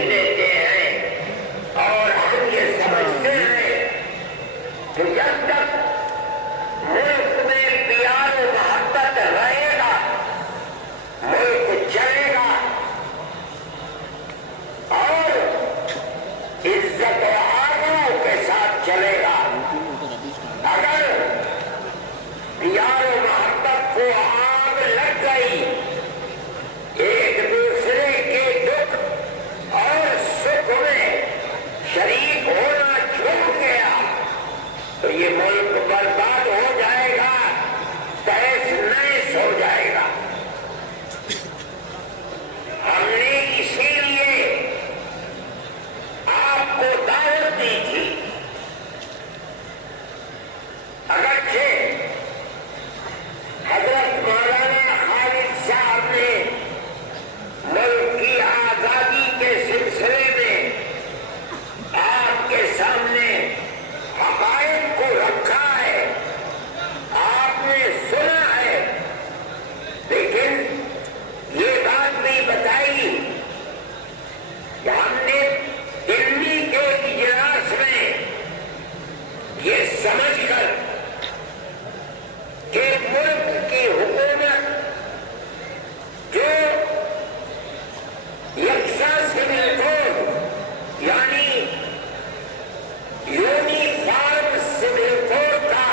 لیتے ہیں اور ہم یہ سمجھتے ہیں کہ جب تک ملک میں پیار و محبت رہے گا ملک چلے گا اور عزت و آبرو کے ساتھ چلے گا۔ اگر پیار و محبت کو آگ لگ گئی، ایک دوسرے کے دکھ اور سکھ میں شریک ہونا چھوڑ گیا تو یہ ملک برباد ہو جائے گا، تہس نہس ہو جائے گا۔ ہم نے اسی لیے آپ کو دعوت دی تھی، اگرچہ حضرت مولانا خالد صاحب نے ملک کی آزادی کے سلسلے میں آپ کے سامنے حقائق کو رکھا ہے، آپ نے سنا ہے، لیکن یہ بات بھی بتائی کہ ہم نے دلی کے اجلاس میں یہ سمجھ کر کہ ملک کی حکومت جو یکساں سول کوڈ یعنی یونیفارم سول کوڈ کا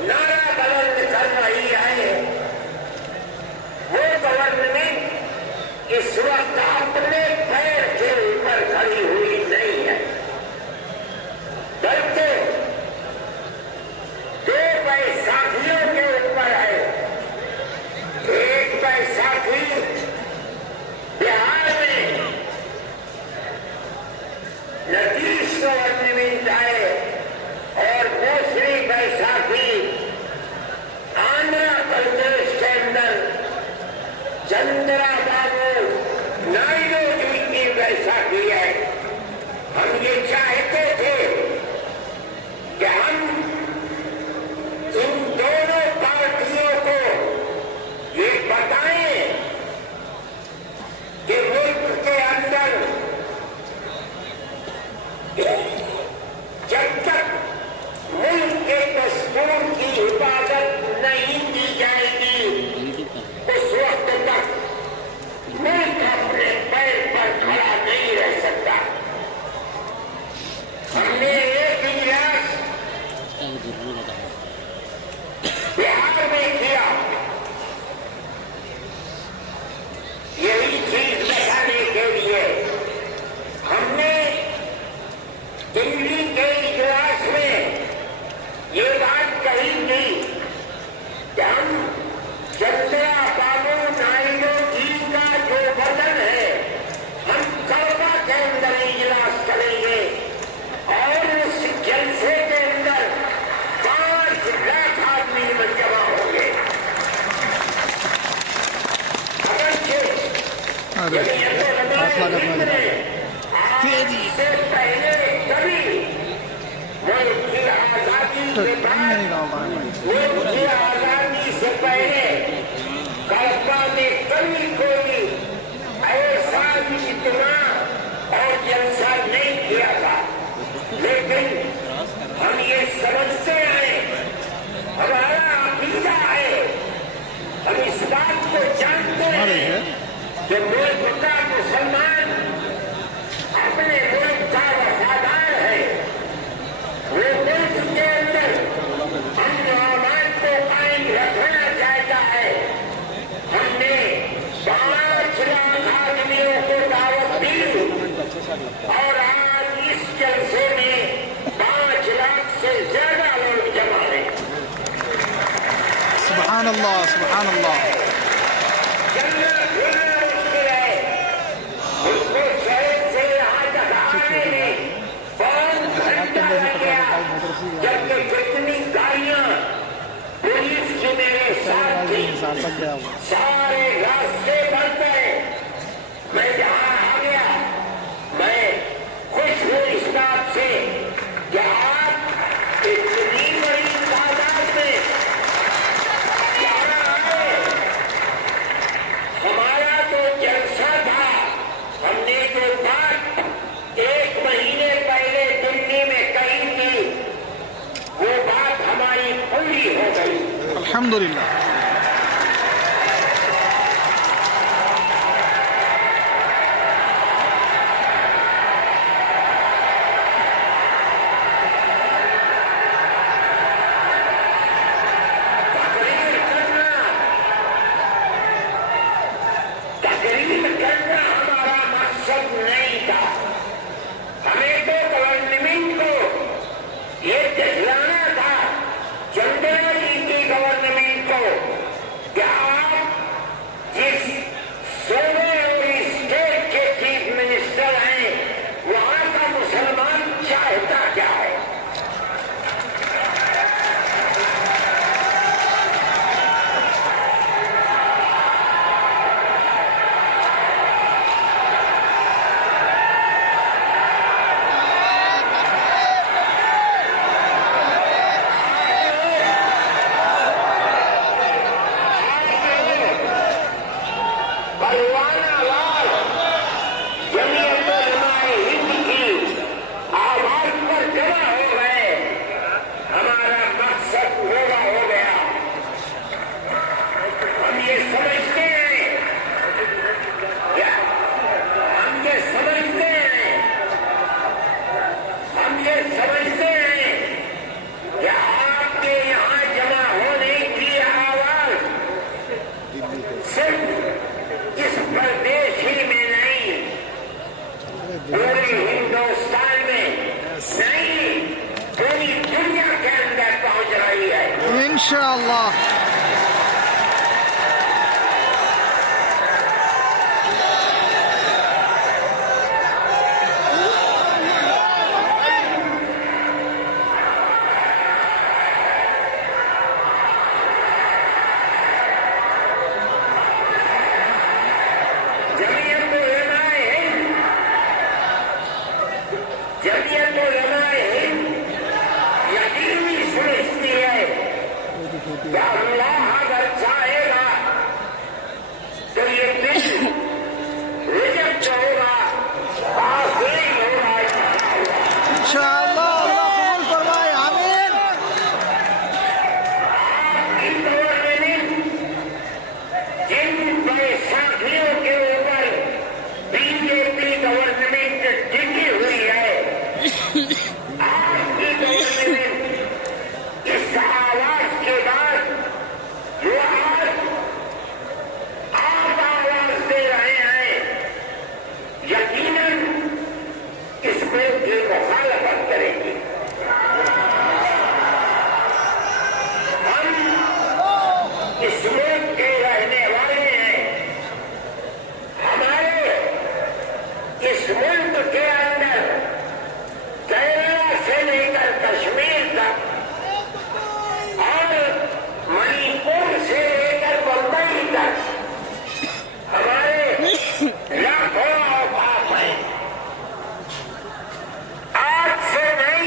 نعرہ بلند کر رہی ہے، وہ گورنمنٹ اس وقت اپنے پیر کے اوپر کھڑی ہوئی نہیں ہے، بلکہ دو بیساکھیوں کے اوپر ہے۔ ایک بیساکھی بہار میں نتیش گورنمنٹ آئے اور دوسری بیساکھی آندھرا پردیش کے اندر چندرا بابو نائیڈو جی کی بیساکھی ہے۔ ہم یہ چاہتے تھے کہ ہم ان دونوں پارٹیوں کو یہ بتائیں کہ ملک کے اندر جب تک ملک کے دستور کی حفاظت نہیں کی جائے گی اس وقت تک ملک اپنے پیر پر کھڑا نہیں رہ سکتا۔ ہم نے ایک اجلاس بہار میں کیا، یہی چیز بتانے کے لیے ہم نے دلی کے اجلاس میں یہ بات کہی تھی کہ ہم چندرا بابو نائیڈو جی کا جو وطن ہے ہم کڑوا کے اندر اجلاس کریں گے اور اس جلسے کے اندر 5 لاکھ آدمی جمع ہوں گے۔ سے پہلے کبھی ملک کی آزادی کے بعد ملک کی آزادی سے پہلے کڑوا میں کبھی کوئی ایسا اجتماع اور جلسہ نہیں کیا تھا، لیکن ہم یہ سمجھتے ہیں، ہمارا عقیدہ ہے، ہم اس بات کو جانتے ہیں کہ ملک کا مسلمان اپنے ملک کا وفادار ہے، وہ ملک کے اندر امن و امان کو قائم رکھنا چاہتا ہے۔ ہم نے 5 لاکھ آدمیوں کو دعوت دی اور آج اس جلسے میں 5 لاکھ سے زیادہ لوگ جمع ہیں۔ سبحان اللہ، سبحان اللہ۔ جبکہ کتنی گاڑیاں پولیس کی میرے ساتھ تھی، سارے راستے بند گئے، میں جہاں آ گیا میں خوش ہوں اس بات سے کہ آپ اتنی بڑی تعداد میں یہاں آئے الحمدللہ. انشاءاللہ. آج سے نہیں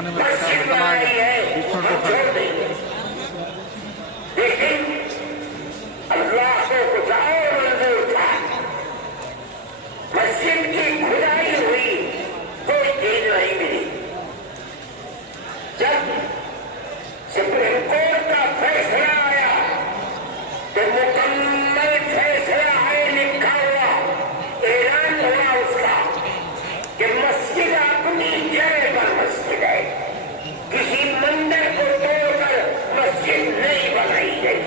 زمانے میں مسجد بنائی ہے ہم چھوڑ دیں گے، لیکن اللہ کو کچھ اور منظور تھا۔ مسجد کی کھدائی ہوئی، کوئی چیز نہیں ملی۔ جب سپریم کورٹ کا فیصلہ آیا تو مکمل فیصلہ ہے، لکھا ہوا اعلان ہوا اس کا کہ مسجد اپنی جگہ پر مسجد ہے، کسی مندر کو توڑ کر مسجد نہیں بنائی گئی۔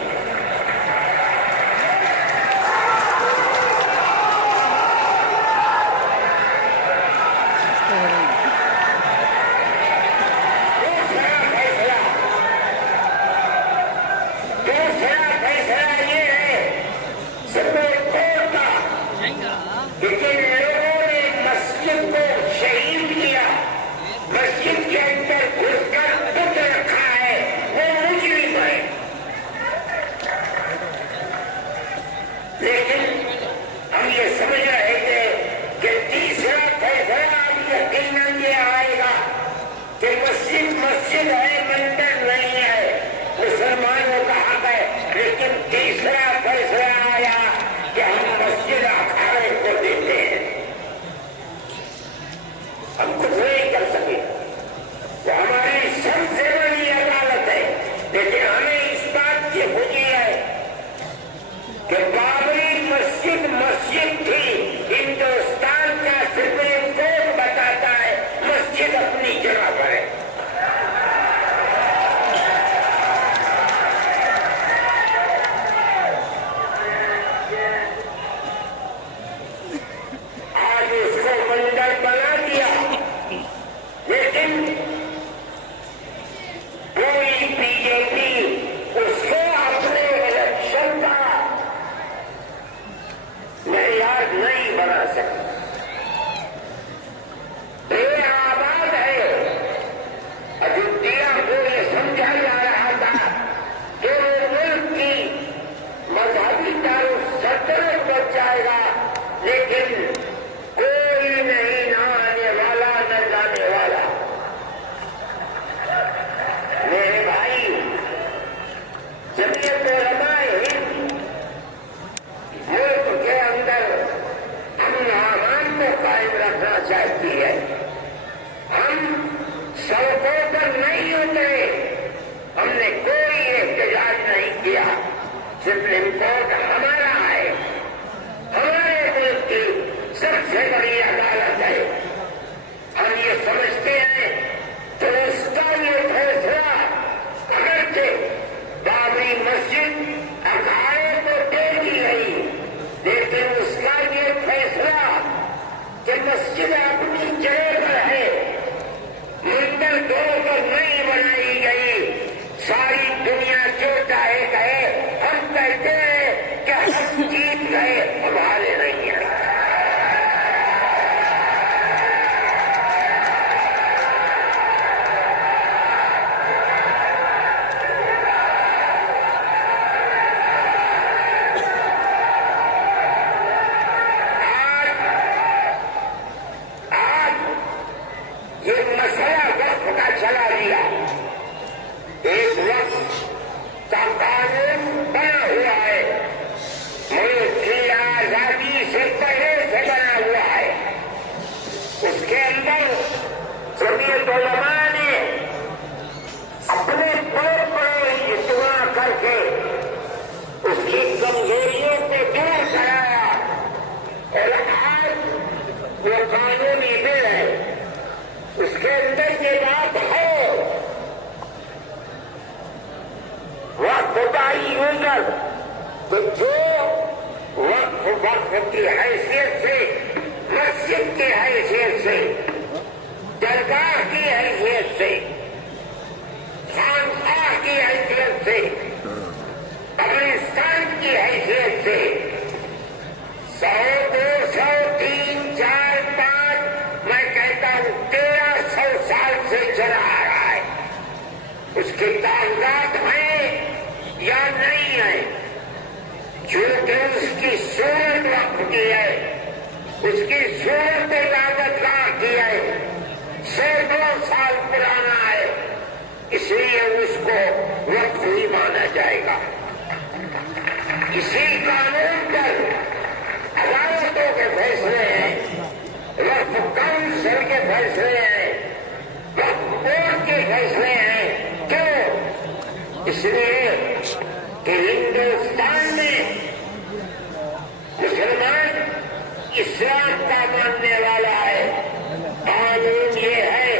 دوسرا فیصلہ یہ ہے سپریم کورٹ کا کہ جن لوگوں نے مسجد کو شہید کیا، مسجد کے اندر گھس کر بت رکھا ہے، وہ مجرم ہے۔ لیکن ہم یہ سمجھ رہے تھے کہ تیسرا فیصلہ اب یقیناً یہ آئے گا کہ مسجد مسجد ہے، مندر نہیں ہے، مسلمانوں کا حق ہے۔ لیکن تیسرا فیصلہ آیا کہ ہم مسجد اکھاڑے کو دیتے ہیں، ہم کچھ نہیں کر سکے، وہ ہماری سب سے بڑی عدالت ہے۔ لیکن ہمیں اس بات کی خوشی ہے کہ بابری مسجد مسجد تھی، ہندوستان کا سپریم کورٹ بتاتا ہے مسجد اپنی جگہ پر ہے۔ آج اس کو مندر بنا دیا، لیکن کوئی بی جے پی اس کو اپنے الیکشن کا معیار نہیں بنا سکتی۔ یہ آباد ہے، ایودھیا کو یہ سمجھا جا رہا تھا کہ وہ ملک کی مذہبی دارالسلطنت بن جائے گا، لیکن کوئی نہیں، نہ آنے والا نہ جانے والا۔ میرے بھائی، جمعیت علماء ہند ملک کے اندر امن و امان کو قائم رکھنا چاہتی ہے۔ ہم سڑکوں پر نہیں اترے، ہم نے کوئی احتجاج نہیں کیا۔ سپریم کورٹ ہمارا ہے، ہمارے ملک کی سب سے بڑی عدالت ہے۔ ہم یہ سمجھتے ہیں کہ اس کا یہ فیصلہ اگرچہ بابری مسجد اکھاڑے کو دے دی گئی، لیکن اس کا یہ فیصلہ کہ مسجد اپنی جگہ پر ہے، مندر توڑ کر نہیں بنائی گئی، ساری دنیا جو چاہے کہے، ہم کہتے ہیں کہ ہم جیت گئے، ہمارے نہیں ہیں۔ آج یہ مسئلہ وقت کا چلا دیا، ایک وقت کا قانون بنا ہوا ہے، ملک کی آزادی سے پہلے سے بنا ہوا ہے۔ اس کے اندر جمعیت علماء نے اپنے بڑے بڑے اجتماع کر کے اس کی کمزوریوں کو دور کرایا، اور آج وہ قانونی بل ہے، اس کے اندر یہ بات ہے وقف بائی یوزر کہ جو وقف کی حیثیت سے، مسجد کی حیثیت سے، درگاہ کی حیثیت سے، خانقاہ کی حیثیت سے، قبرستان کی حیثیت سے 100، 200، 3، 4، 5، میں کہتا ہوں 1300 سال سے چلا آ رہا ہے۔ اس کی کاغذات ہیں یا نہیں ہیں، چونکہ اس کی صورت وقف کی ہے، اس کی صورت عبادت گاہ کی ہے، 100، 200 سال پرانا ہے۔ کو وقف ہی مانا جائے گا. اسی قانون پر عدالتوں کے فیصلے ہیں, وقف کونسل کے فیصلے ہیں, وقف بورڈ کے فیصلے ہیں. کیوں؟ اس لیے کہ ہندوستان میں مسلمان اسلام کا ماننے والا ہے. قانون یہ ہے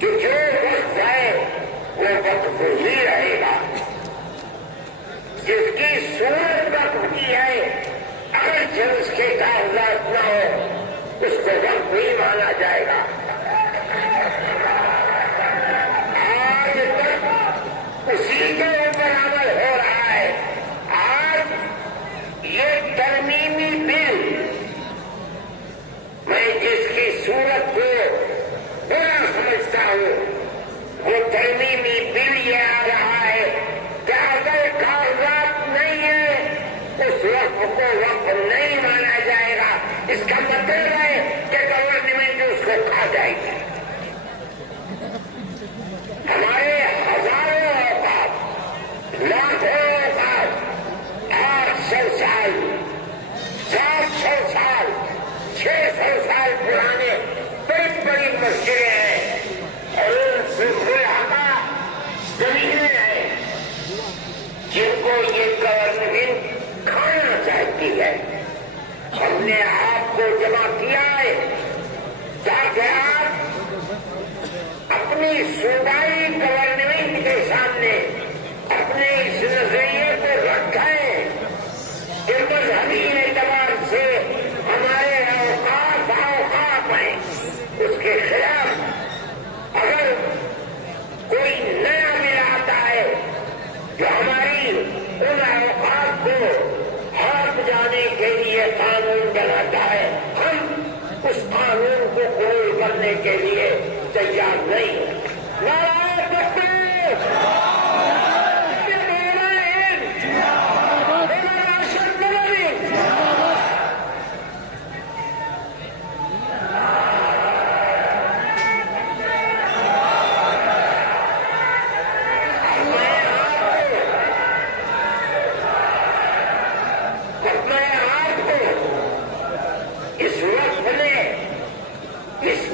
کہ جو وقف ہے وہ وقف ہی رہے گا. جس کی صورت وقف کی ہے اگر اس کے کاغذات نہ ہو اس کو وقف ہی مانا جائے گا. آج تک اسی کے اوپر عمل ہو رہا ہے. آج یہ ترمیمی بل میں جس کی صورت کو برا سمجھتا ہوں وہ ترمیمی بل یہ آ رہا ہے کہ اگر کاغذات نہیں ہے اس وقت کو وقف نہیں مانا جائے گا. اس کا مطلب ہے کہ گورنمنٹ اس کو کھا جائے گی. ہمارے ہزاروں اوقات, لاکھوں اوقات, 800 سال, 700 سال, 600 سال پرانے بڑی بڑی مسجدیں ہیں اور ان سلسلہ زمینیں ہیں جن کو یہ گورنمنٹ کھانا چاہتی ہے. ہم نے آپ کو جمع کیا ہے تاکہ آپ اپنی صوبائی گورنمنٹ کے سامنے اپنے اس نظریے کو رکھیں کہ مذہبی اعتبار سے ہمارے اوقاف ہیں. اس کے خلاف اگر کوئی نیا بل آتا ہے جو ہماری ان اوقات کو ہڑپ جانے کے لیے قانون بناتا ہے, ہم اس قانون کو قبول کرنے کے لیے تیار نہیں ہیں. نعرہ تکبیر,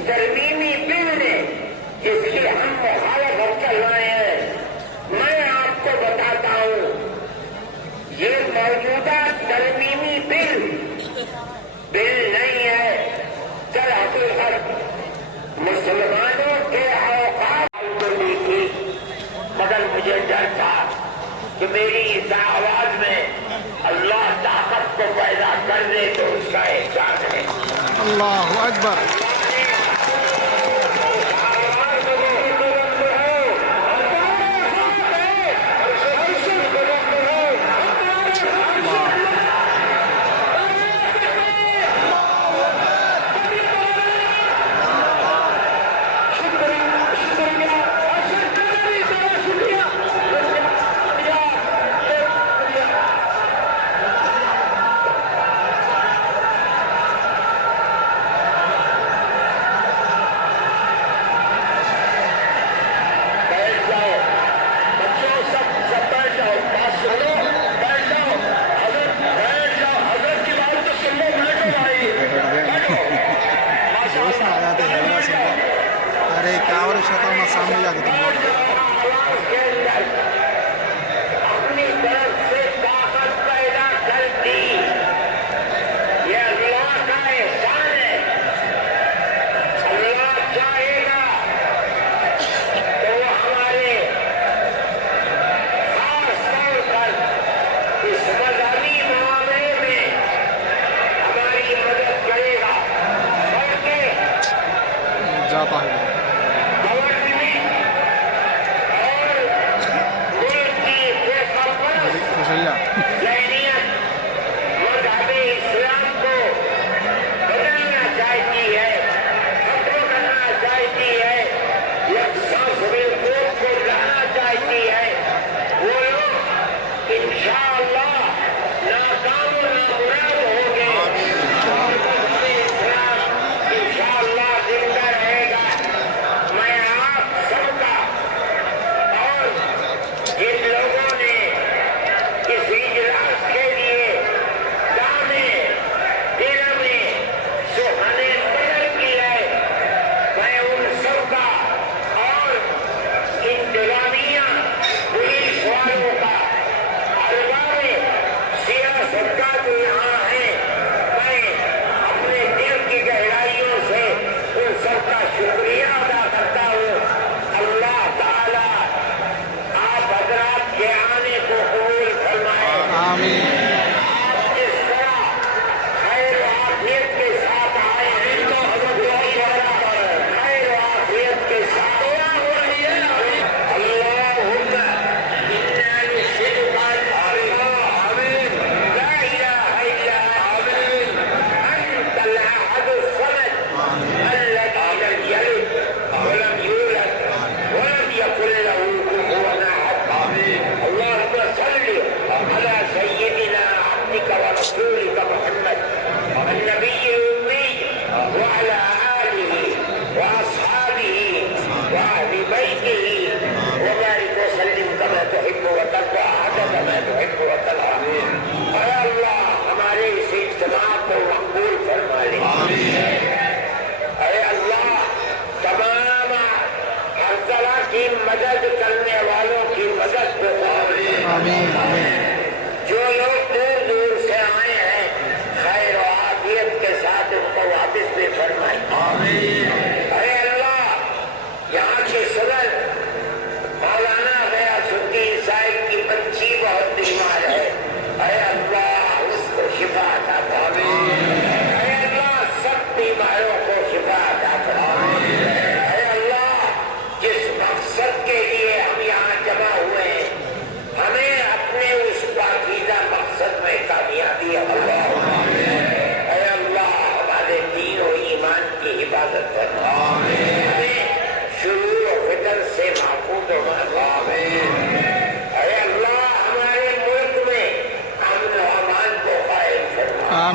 ترمیمی بل نے جس کی ہم مخالفت کر رہے ہیں, میں آپ کو بتاتا ہوں یہ موجودہ ترمیمی بل نہیں ہے. در حقیقت مسلمانوں کے اوقات کو لی تھی, مگر مجھے ڈر تھا کہ میری اس آواز میں اللہ طاقت کو پیدا کر دے تو اس کا احساس ہے. اللہ اکبر. اپنی طرف سے طاقت پیدا کر دی. یہ اللہ کا احسان ہے. اللہ چاہے گا تو وہ ہمارے خاص طور پر اس مذہبی معاملے میں ہماری مدد کرے گا. جاتا ہے ذہنیت مذہب اسلام کو بدلنا چاہتی ہے, ختم کرنا چاہتی ہے, یکساں سپریم کورٹ کو لانا چاہتی ہے. وہ لوگ انشاءاللہ ناکام و نامراد ہوں گے. مذہب اسلام انشاءاللہ زندہ رہے گا.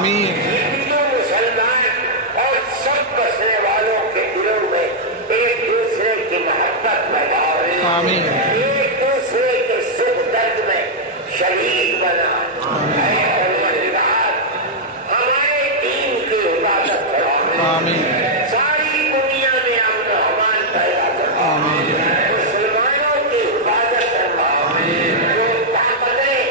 آمین ہندو مسلمان اور سب بسنے والوں کے دلوں میں ایک دوسرے کی محبت بناؤ آمین ایک دوسرے کے سکھ درد میں شریک بنا اے پروردگار ہمارے دین کی حفاظت کرو آمین ساری دنیا میں امن و امان پیدا کرو آمین مسلمانوں کی حفاظت کرو جو طاقتیں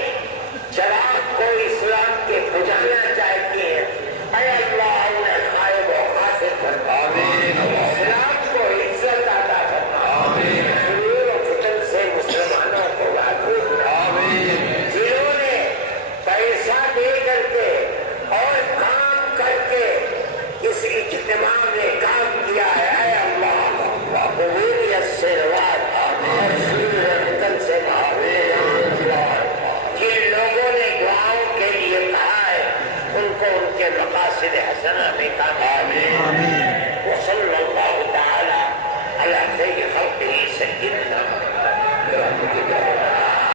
چراغ کو اسلام کے بجھانا چاہتی ہیں اے اللہ انہیں غائب و خاسر کرو اسلام کو عزت عطا کرو شرور و فتن سے مسلمانوں کو محفوظ کرو جنہوں نے پیسہ دے کر کے اور کام کر کے اس اجتماع میں کام کیا ہے اے اللہ قبولیت سے نواز اور شرور و فتن سے محفوظ جن لوگوں نے دعاؤں کے لیے کہا ہے ان کو ان کے مقاصد حسنہ میں کامیاب وصلی اللہ تعالی علی خیر خلقہ سیدنا